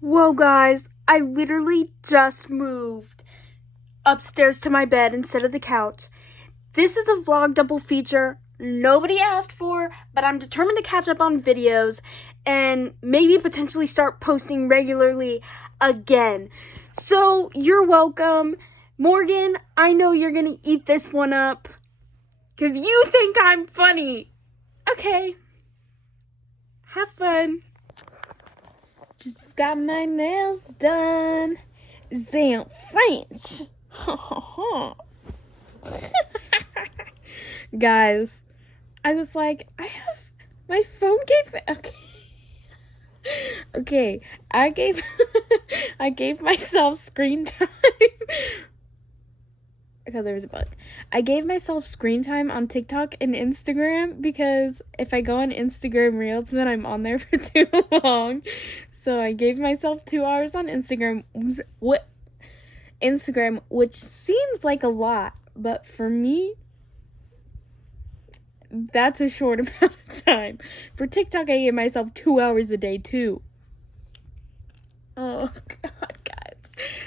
Whoa, guys, I literally just moved upstairs to my bed instead of the couch. This is a vlog double feature nobody asked for, but I'm determined to catch up on videos and maybe potentially start posting regularly again. So, you're welcome. Morgan, I know you're gonna eat this one up because you think I'm funny. Okay. Have fun. Just got my nails done. Zan French. Guys, I was like, my phone gave, okay, I gave myself screen time. I thought there was a bug. I gave myself screen time on TikTok and Instagram because if I go on Instagram Reels, then I'm on there for too long. So I gave myself 2 hours on Instagram, which seems like a lot, but for me, that's a short amount of time. For TikTok, I gave myself 2 hours a day too. Oh God, guys.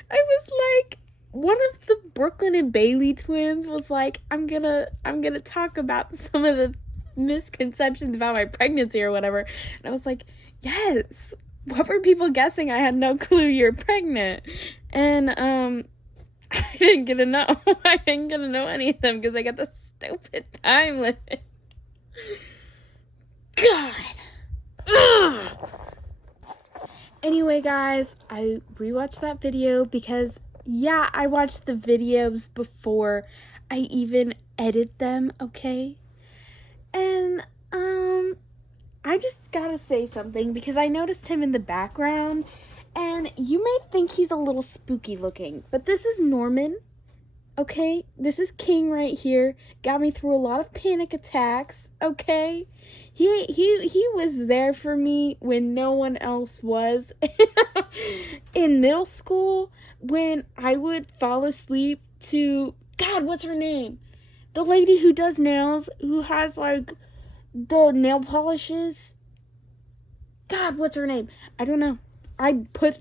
I was like, one of the Brooklyn and Bailey twins was like, I'm gonna talk about some of the misconceptions about my pregnancy or whatever. And I was like, yes. What were people guessing? I had no clue you were pregnant. And I didn't get to know. I didn't get to know any of them because I got the stupid time limit. God. Ugh. Anyway, guys, I rewatched that video because, yeah, I watched the videos before I even edit them, okay? And, I just gotta say something because I noticed him in the background, and you may think he's a little spooky looking, but this is Norman, okay? This is King right here. Got me through a lot of panic attacks, okay? He was there for me when no one else was. In middle school, when I would fall asleep to, God, what's her name? The lady who does nails, who has, like, the nail polishes. God, what's her name? I don't know. I put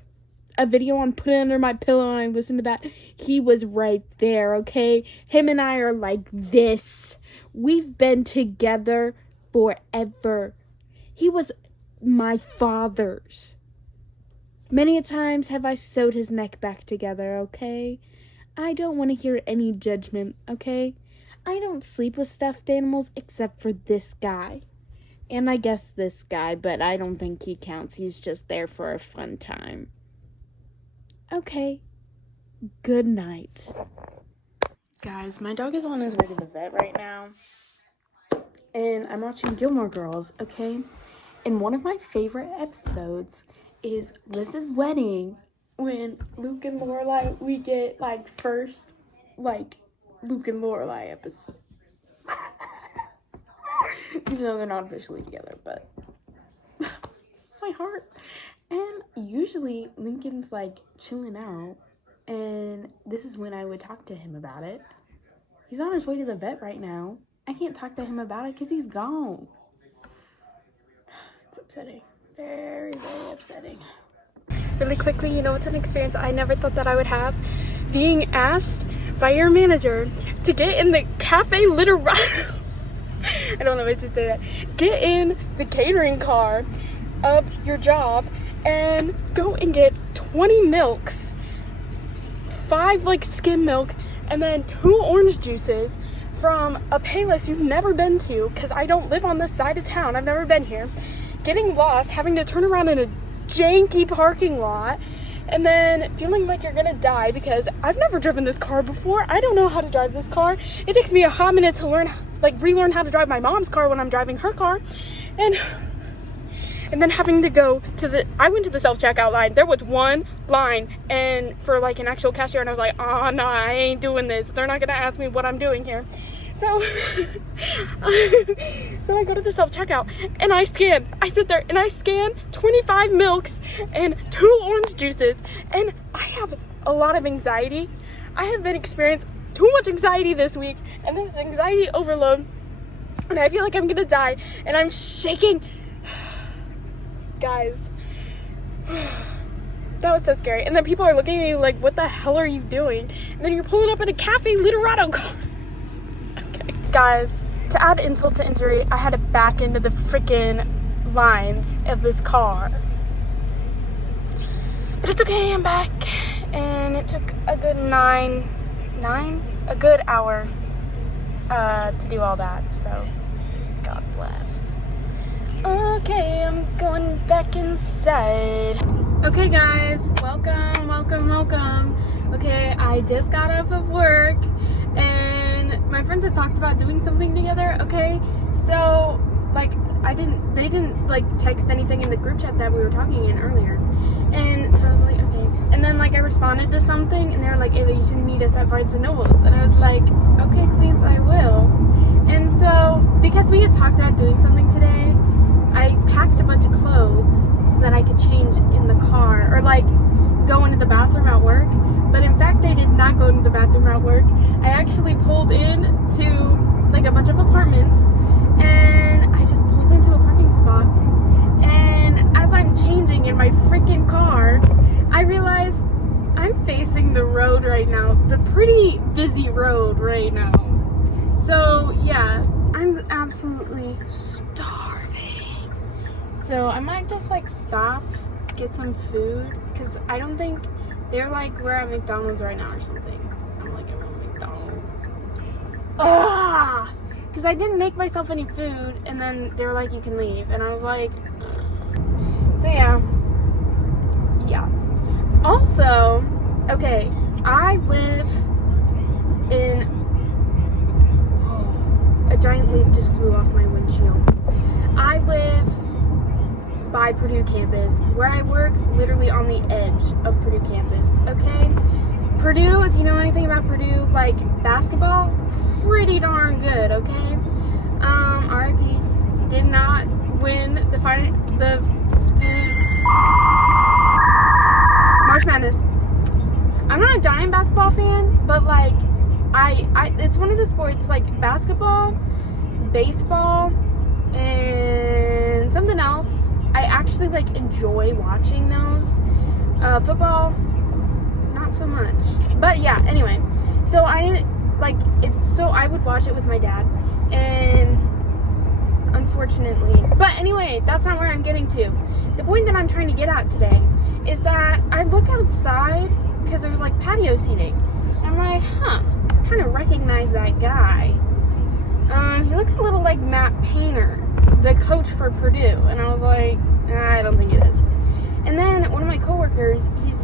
a video on Put It Under My Pillow and I listened to that. He was right there, okay? Him and I are like this. We've been together forever. He was my father's. Many a times have I sewed his neck back together, okay? I don't want to hear any judgment, okay? I don't sleep with stuffed animals except for this guy. And I guess this guy, but I don't think he counts. He's just there for a fun time. Okay. Good night. Guys, my dog is on his way to the vet right now. And I'm watching Gilmore Girls, okay? And one of my favorite episodes is Liz's wedding, when Luke and Lorelai, we get, like, first, like, Luke and Lorelai episode. Even though they're not officially together, but my heart. And usually Lincoln's like chilling out, and this is when I would talk to him about it. He's on his way to the vet right now. I can't talk to him about it because he's gone. It's upsetting. Very, very upsetting. Really quickly, you know what's an experience I never thought that I would have? Being asked by your manager to get in the Cafe Literario. I don't know if I should say that. Get in the catering car of your job and go and get 20 milks, 5 like skim milk, and then 2 orange juices from a Payless you've never been to, because I don't live on this side of town. I've never been here. Getting lost, having to turn around in a janky parking lot, and then feeling like you're gonna die because I've never driven this car before. I don't know how to drive this car. It takes me a hot minute to relearn how to drive my mom's car when I'm driving her car. And then having to go to I went to the self-checkout line. There was one line and for like an actual cashier, and I was like, oh no, I ain't doing this. They're not gonna ask me what I'm doing here. So, so I go to the self-checkout and I sit there and I scan 25 milks and 2 orange juices, and I have a lot of anxiety. I have been experiencing too much anxiety this week, and this is anxiety overload, and I feel like I'm gonna die, and I'm shaking. Guys, That was so scary. And then people are looking at you like, what the hell are you doing? And then you're pulling up in a Cafe Literado car. Okay. Guys, to add insult to injury, I had to back into the freaking lines of this car. But it's okay, I'm back. And it took a good a good hour to do all that. So, God bless. Okay, I'm going back inside. Okay guys, welcome. Okay, I just got off of work and my friends had talked about doing something together, okay? So, like, they didn't like text anything in the group chat that we were talking in earlier. And so I was like, okay. And then like I responded to something and they were like, Ava, you should meet us at Barnes & Nobles. And I was like, okay, Queens, I will. And so, because we had talked about doing something today, I packed a bunch of clothes so that I could change in the car or like go into the bathroom at work. But in fact, I did not go into the bathroom at work. I actually pulled in to like a bunch of apartments and I just pulled into a parking spot. And as I'm changing in my freaking car, I realize I'm facing the road right now, the pretty busy road right now. So yeah, I'm absolutely starving. So I might just like stop, get some food, because I don't think they're like, we're at McDonald's right now or something. I'm like, I'm at McDonald's. Because I didn't make myself any food, and then they were like, you can leave. And I was like, so yeah. Also, okay, I live in, a giant leaf just flew off my windshield. I live by Purdue campus, where I work literally on the edge of Purdue campus, okay? Purdue, if you know anything about Purdue, like basketball, pretty darn good, okay? RIP, did not win the March Madness. I'm not a giant basketball fan, but like, it's one of the sports like basketball, baseball, and something else. I actually like enjoy watching those. Football, not so much. But yeah, anyway. So I would watch it with my dad, and unfortunately, but anyway, that's not where I'm getting to. The point that I'm trying to get at today is that I look outside because there's like patio seating. I'm like, kind of recognize that guy. He looks a little like Matt Painter, the coach for Purdue, and I was like, I don't think it is. And then one of my coworkers, he is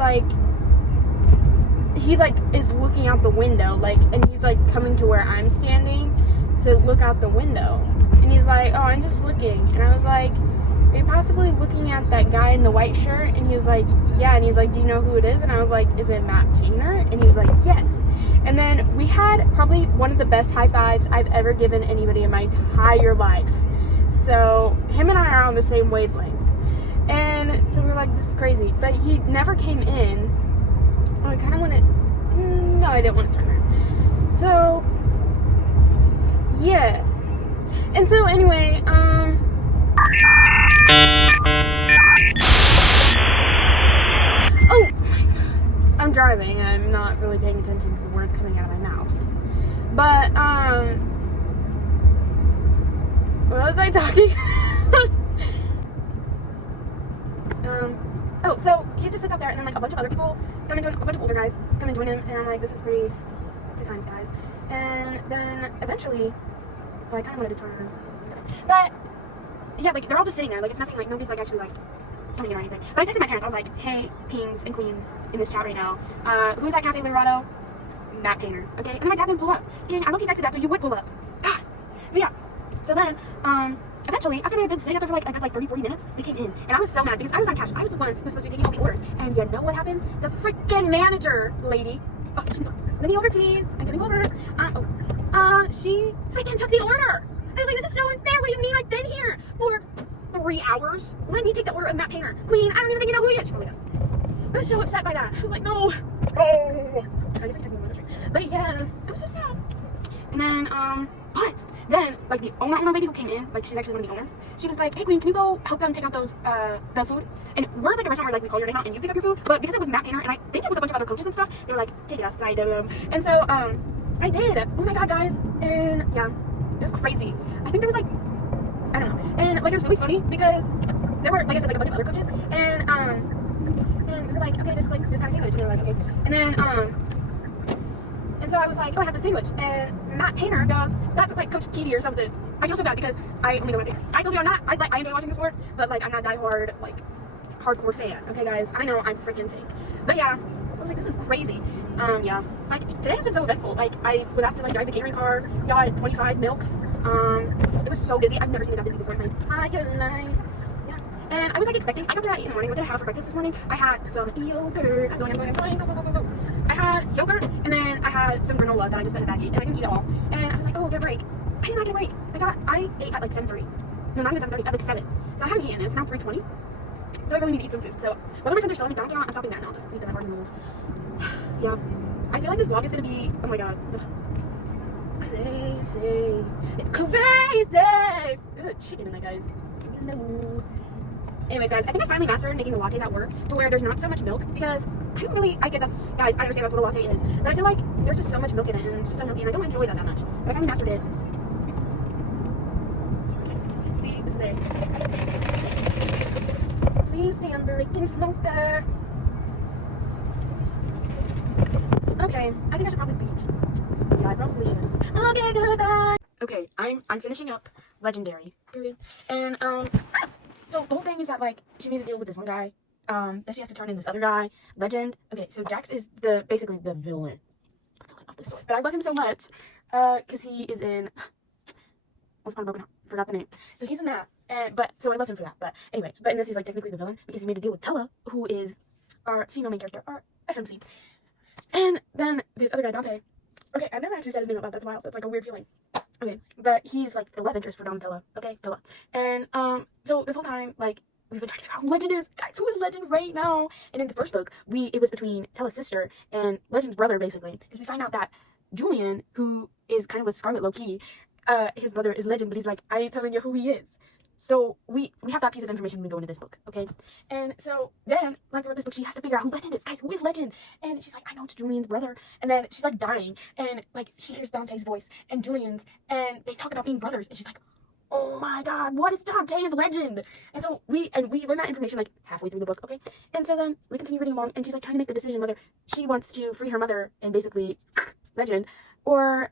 looking out the window, like, and he's like coming to where I'm standing to look out the window, and he's like, oh, I'm just looking. And I was like, are you possibly looking at that guy in the white shirt? And he was like, yeah. And he's like, do you know who it is? And I was like, is it Matt Painter? And he was like, yes. And then we had probably one of the best high fives I've ever given anybody in my entire life. So him and I are on the same wavelength. And so we were like, this is crazy. But he never came in. Oh, I kind of wanted, no, I didn't want to turn around. So, yeah. And so anyway, oh, I'm driving. I'm not really paying attention to the words coming out of my mouth. But, what was I talking about? Oh, so he just sits out there, and then like a bunch of other people come and join, a bunch of older guys come and join him, and I'm like, this is pretty good times, guys. And then eventually, well, I kind of wanted to turn, but yeah, like they're all just sitting there, like it's nothing, like nobody's like actually like coming in or anything. But I texted my parents. I was like, hey, kings and queens in this chat right now, who's at Cafe Literado? Matt Painter, okay? And then my dad didn't pull up. Dang, I looked, he texted that so you would pull up. God. But yeah. So then, eventually, after they had been sitting up there for like a good 30-40 minutes, they came in. And I was so mad because I was on cash. I was the one who was supposed to be taking all the orders. And you know what happened? The freaking manager lady. Oh, let me over, please. I'm getting over. She freaking took the order. I was like, this is so unfair. What do you mean? I've been here for 3 hours. Let me take the order of Matt Painter. Queen, I don't even think you know who he is. She probably does. I was so upset by that. I was like, no. Oh. I guess I'm taking the order. But yeah, I was so sad. And then, but then, like, the owner lady who came in, like, she's actually one of the owners, she was like, hey, Queen, can you go help them take out those, the food? And we're, like, a restaurant where, like, we call your name out and you pick up your food, but because it was Matt Painter, and I think it was a bunch of other coaches and stuff, they were like, take it outside of them. And so, I did. Oh my god, guys. And, yeah, it was crazy. I think there was, like, I don't know. And, like, it was really funny because there were, like I said, like, a bunch of other coaches, and we were like, okay, this is, like, this kind of sandwich, and they were like, okay. And then, and so I was like, oh, I have the sandwich. And Matt Painter goes, that's like Coach Keedy or something. I feel so bad because I only know Matt Painter. I told you I enjoy watching the sport, but like I'm not a diehard, like, hardcore fan. Okay, guys? I know I'm freaking fake. But yeah, I was like, this is crazy. Yeah. Like, today has been so eventful. Like, I was asked to, like, drive the catering car, got 25 milks. It was so busy. I've never seen it that busy before in my entire life. Yeah. And I was, like, expecting, I got there at 8 in the morning. What did I have for breakfast this morning? I had some yogurt. I'm going, go. I had yogurt, and then I had some granola that I just put in a baggie, and I didn't eat it all. And I was like, oh, get a break. I did not get a break. I ate at like 7:30. No, not even 7:30, at like 7. So I haven't eaten, and it's now 3:20. So I really need to eat some food. So whether my friends are selling McDonald's or not, I'm stopping that, and I'll just eat them at Bargain Rules. Yeah. I feel like this vlog is gonna be, oh my god. Crazy. It's crazy! There's a chicken in that, guys. No. Anyways, guys, I think I finally mastered making the lattes at work to where there's not so much milk, because I get that's, guys, I understand that's what a latte is, but I feel like there's just so much milk in it, and it's just so milky, and I don't enjoy that much. But I finally mastered it. See, this is it. Please see, I'm breaking smoker. Okay, I think I should probably leave. Yeah, I probably should. Okay, goodbye. Okay, I'm finishing up Legendary, period. And, so the whole thing is that, like, she made a deal with this one guy, that she has to turn in this other guy, Legend. Okay, so Jax is basically the villain of this story. But I love him so much, because he is in, Once Upon a Broken Heart, forgot the name. So he's in that, so I love him for that. But anyways, but in this he's, like, technically the villain, because he made a deal with Tella, who is our female main character, our FMC. And then this other guy, Dante. Okay, I've never actually said his name out loud, that's wild, that's like a weird feeling. Okay, but he's like the love interest for Donatella. Okay, Tella. And so this whole time, like, we've been trying to figure out who Legend is. Guys, who is Legend right now? And in the first book, it was between Tella's sister and Legend's brother, basically, because we find out that Julian, who is kind of with Scarlet low-key, his brother is Legend, but he's like, I ain't telling you who he is. So we have that piece of information when we go into this book, okay? And so then, like, throughout this book, she has to figure out who Legend is. Guys, who is Legend? And she's like, I know it's Julian's brother. And then she's, like, dying. And, like, she hears Dante's voice and Julian's. And they talk about being brothers. And she's like, oh, my God, what if Dante is Legend? And so we learn that information, like, halfway through the book, okay? And so then we continue reading along. And she's, like, trying to make the decision whether she wants to free her mother and basically Legend. Or,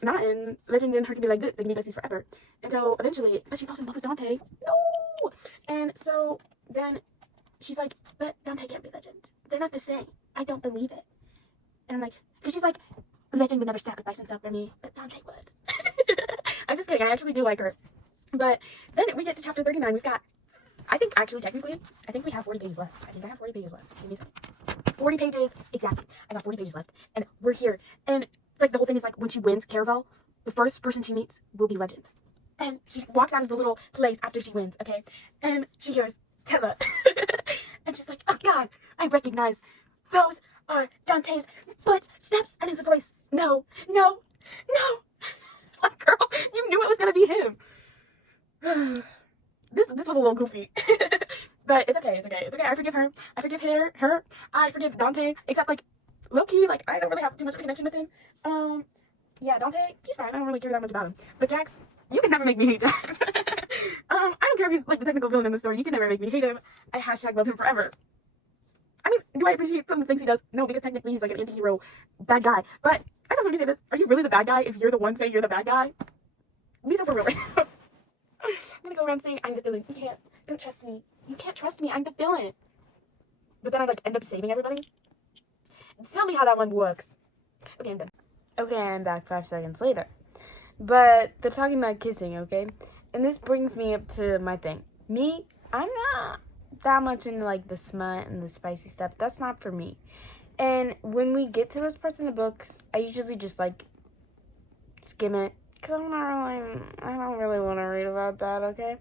not, and Legend and her can be like this. They can be besties forever. And so eventually, but she falls in love with Dante. No! And so then she's like, but Dante can't be Legend. They're not the same. I don't believe it. And I'm like, because she's like, Legend would never sacrifice himself for me, but Dante would. I'm just kidding. I actually do like her. But then we get to chapter 39. We've got, I think we have 40 pages left. I think I have 40 pages left. Give me a second. 40 pages. Exactly. I got 40 pages left. And we're here. And like the whole thing is like when she wins Caraval, the first person she meets will be Legend. And she walks out of the little place after she wins, okay? And she hears Tella. And she's like, oh God, I recognize those are Dante's footsteps. And his voice, no. Like, girl, you knew it was gonna be him. This was a little goofy. But it's okay. I forgive her. I forgive her. I forgive Dante. Except, like, low-key, like, I don't really have too much of a connection with him. Yeah, Dante, he's fine. I don't really care that much about him. But Jax, you can never make me hate Jax. I don't care if he's, like, the technical villain in the story. You can never make me hate him. I hashtag love him forever. I mean, do I appreciate some of the things he does? No, because technically he's, like, an anti-hero bad guy. But I saw somebody say this. Are you really the bad guy if you're the one saying you're the bad guy? Be so for real right now. I'm gonna go around saying I'm the villain. Don't trust me. You can't trust me. I'm the villain. But then I, like, end up saving everybody. Tell me how that one works. Okay, I'm done. Okay, I'm back 5 seconds later. But they're talking about kissing, okay? And this brings me up to my thing. Me, I'm not that much into, like, the smut and the spicy stuff. That's not for me. And when we get to those parts in the books, I usually just, like, skim it. Because I don't really want to read about that, okay?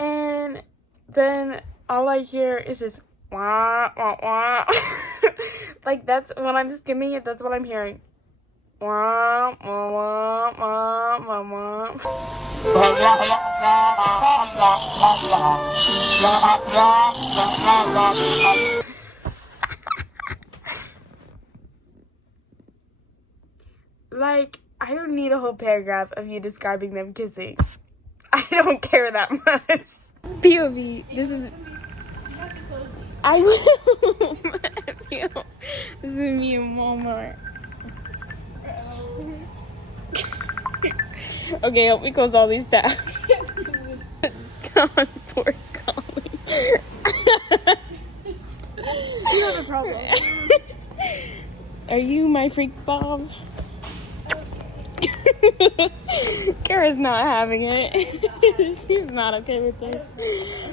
And then all I hear is just, wah, wah, wah. Like, that's when I'm skimming it, that's what I'm hearing. Wah, wah, wah, wah, wah, wah. Like, I don't need a whole paragraph of you describing them kissing. I don't care that much. POV, this is... I will. This is me in Walmart. Okay, help me close all these tabs. John Ford calling. You have a problem. Are you my freak, Bob? Kara's not having it. She's not okay with this.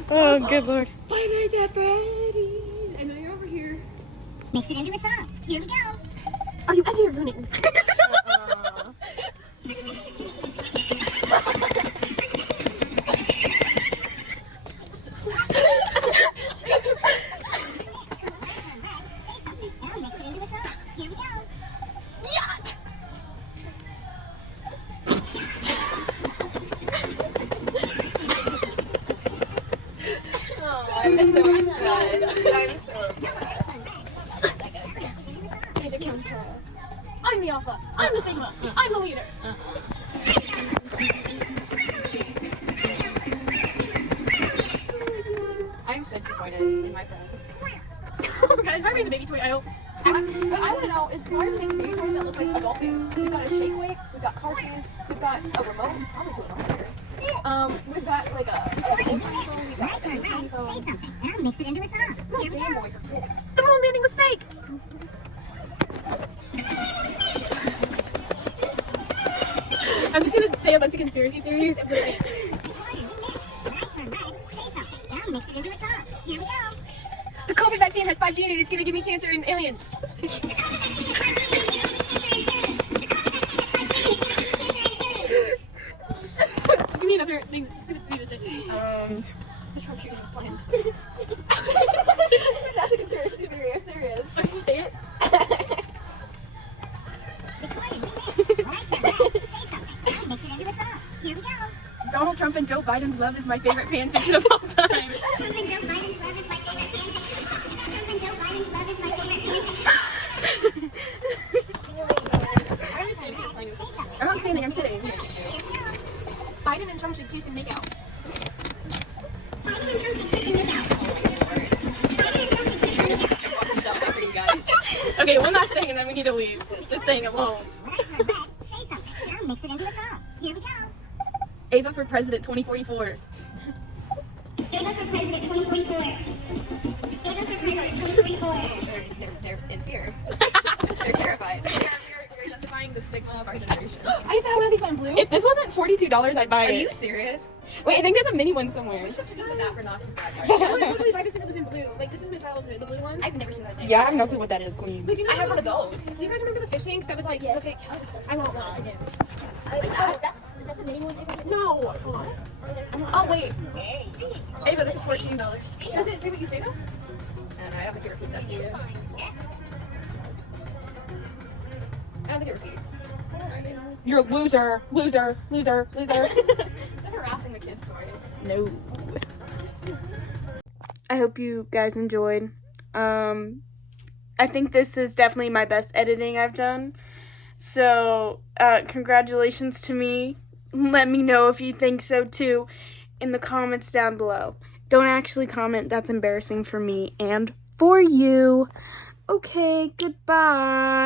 Oh, good lord. Five Nights at Freddy's. I know you're over here. Mix it into a song. Here we go. Oh, you actually are ruining. Here we go. Yacht. I'm so upset. I'm so upset. Here's a counter. I'm the alpha. I'm the sigma. I'm the leader. I'm so disappointed in my friends. Guys, why are we in the baby toy aisle? What I want to know is why are we making baby toys that look like adult things? We've got a shake weight, we've got car keys, we've got a remote. Probably two remote here. We've got like a phone, we've got a utility phone. Now mix it into a song. We've got a Game Boy for kids. The moon landing was fake. I'm just gonna say a bunch of conspiracy theories and put it in. Right turn right. Say something. Now mix it into a song. Here we go. The COVID vaccine has 5G in it. It's gonna give me cancer and aliens. Give me another thing. Stupid thing to say. The sharpshooting is planned. That's a conspiracy theory. I'm serious. Oh, can you say it? Right turn right. Say something. Now mix it into a song. Here we go. Donald Trump and Joe Biden's love is my favorite fan fiction of all time. Trump and Joe Biden's love is my favorite fan fiction. Trump and Joe Biden's love is my favorite fan fiction. I'm just standing here playing with this. I'm not standing. I'm sitting. Biden and Trump should kiss and make out. Biden and Trump should kiss and make out. Biden and Trump should kiss and make out. Shut up for you guys. Okay, one last thing and then we need to leave this thing alone. Right turn right. Say something. Now mix it into a song. Here we go. Ava for President 2044. Ava for President 2044. Ava for President 2044. They're in fear. They're terrified. We're justifying the stigma of our generation. I used to have one of these in blue. If this wasn't $42, I'd buy Are it. you serious? Wait, I think there's a mini one somewhere. We should do that for Knox's grad I party. would totally buy this if it was in blue. Like, this is my childhood, the blue one. I've never seen that thing. Yeah, I have no clue what that is, Queen. Wait, do you I guys have one remember of those. Do you guys remember the fish tanks that would like look at? I want one again. Like that? Is that the mini one? No. What? Oh, wait. Ava, this is $14. Does it say what you say though? I don't know. I don't think it repeats after you. I don't think it repeats. Sorry, babe. You're a loser, loser, loser, loser. Stop harassing the kids' stories. No. I hope you guys enjoyed. I think this is definitely my best editing I've done. So, congratulations to me. Let me know if you think so too in the comments down below. Don't actually comment, that's embarrassing for me and for you. Okay, goodbye.